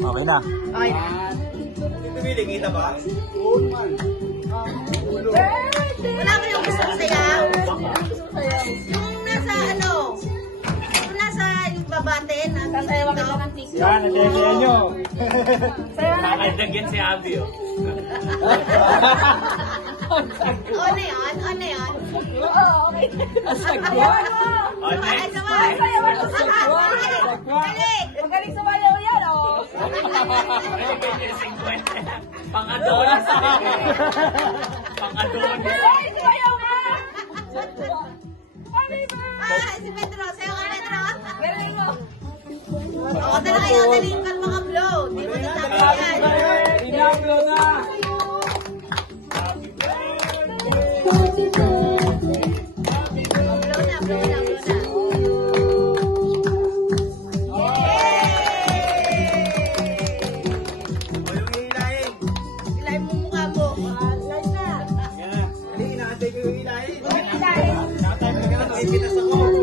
Okay na. Okay na. Pumili, kita ba? Wala mo yung gusto sayaw. Yung nasa ano, yung nasa yung babate na sasayawan kita ng TikTok. Yan, natesaya nyo. Nakakadagyan si Abby, oh. On na yun, on na yun. Oo, okay. Asagwan. Ay, sabay. Magaling sumayaw yan, oh. Pang-adonis. Pang-adonis. Ay, sumayaw nga. Si Pedro, sayo ka Pedro. Galing mo. O, talaga kayo, dali yung kalma ka blow. Di mo nasabi yan. Inablo na. Blow na, blow na, blow na. Ilay mo mukha mo. Ilay na. Dali, inaantay ko yung ilahin. Ilahin. Nakakita sa ko.